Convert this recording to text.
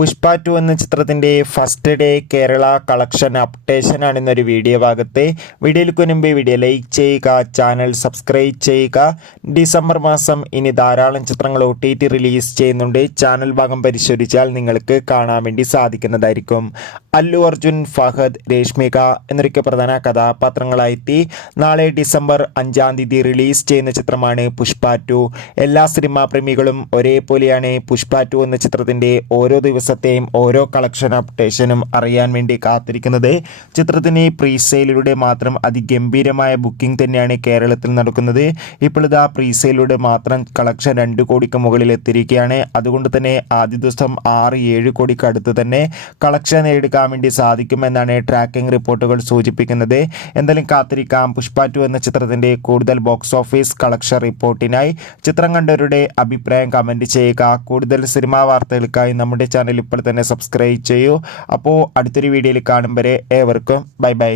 പുഷ്പ 2 എന്ന ചിത്രത്തിൻ്റെ first day Kerala collection updation ആണ് ഇന്നൊരു വീഡിയോ ഭാഗത്ത്. വീഡിയോയിലേക്ക് മുൻപ് വീഡിയോ ലൈക്ക് ചെയ്യുക, ചാനൽ സബ്സ്ക്രൈബ് ചെയ്യുക. ഡിസംബർ മാസം ഇനി ധാരാളം ചിത്രങ്ങൾ OTT റിലീസ് ചെയ്യുന്നുണ്ട്. ചാനൽ ഭാഗം പരിശോധിച്ചാൽ നിങ്ങൾക്ക് കാണാൻ വേണ്ടി സാധിക്കുന്നതായിരിക്കും. അല്ലു അർജുൻ, ഫഹദ്, രേഷ്മിക എന്നൊക്കെ പ്രധാന കഥാപാത്രങ്ങളായെത്തി നാളെ ഡിസംബർ 5-ാം തീയതി റിലീസ് ചെയ്യുന്ന ചിത്രമാണ് പുഷ്പ 2. എല്ലാ സിനിമാ പ്രേമികളും ഒരേപോലെയാണ് പുഷ്പ 2 എന്ന ചിത്രത്തിൻ്റെ ഓരോ ദിവസത്തെയും ഓരോ കളക്ഷൻ അപ്ഡേഷനും അറിയാൻ വേണ്ടി കാത്തിരിക്കുന്നത്. ചിത്രത്തിന് പ്രീസെയിലൂടെ മാത്രം അതിഗംഭീരമായ ബുക്കിംഗ് തന്നെയാണ് കേരളത്തിൽ നടക്കുന്നത്. ഇപ്പോൾ ഇതാ പ്രീസെയിലൂടെ മാത്രം കളക്ഷൻ 2 കോടിക്ക് മുകളിൽ എത്തിയിരിക്കുകയാണ്. അതുകൊണ്ട് തന്നെ ആദ്യ ദിവസം 6-7 കോടിക്ക് അടുത്ത് തന്നെ കളക്ഷൻ നേടിയെടുക്കാൻ വേണ്ടി സാധിക്കുമെന്നാണ് ട്രാക്കിംഗ് റിപ്പോർട്ടുകൾ സൂചിപ്പിക്കുന്നത്. എന്തായാലും കാത്തിരിക്കാം പുഷ്പ 2 എന്ന ചിത്രത്തിൻ്റെ കൂടുതൽ ബോക്സ് ഓഫീസ് കളക്ഷൻ റിപ്പോർട്ടിനായി. ചിത്രം കണ്ടവരുടെ അഭിപ്രായം കമൻറ്റ് ചെയ്യുക. കൂടുതൽ സിനിമാ വാർത്തകൾക്കായി നമ്മുടെ ചാനൽ ഇപ്പോൾ തന്നെ സബ്സ്ക്രൈബ് ചെയ്യൂ. അപ്പോൾ അടുത്തൊരു വീഡിയോയിൽ കാണും വരെ ഏവർക്കും ബൈ ബൈ.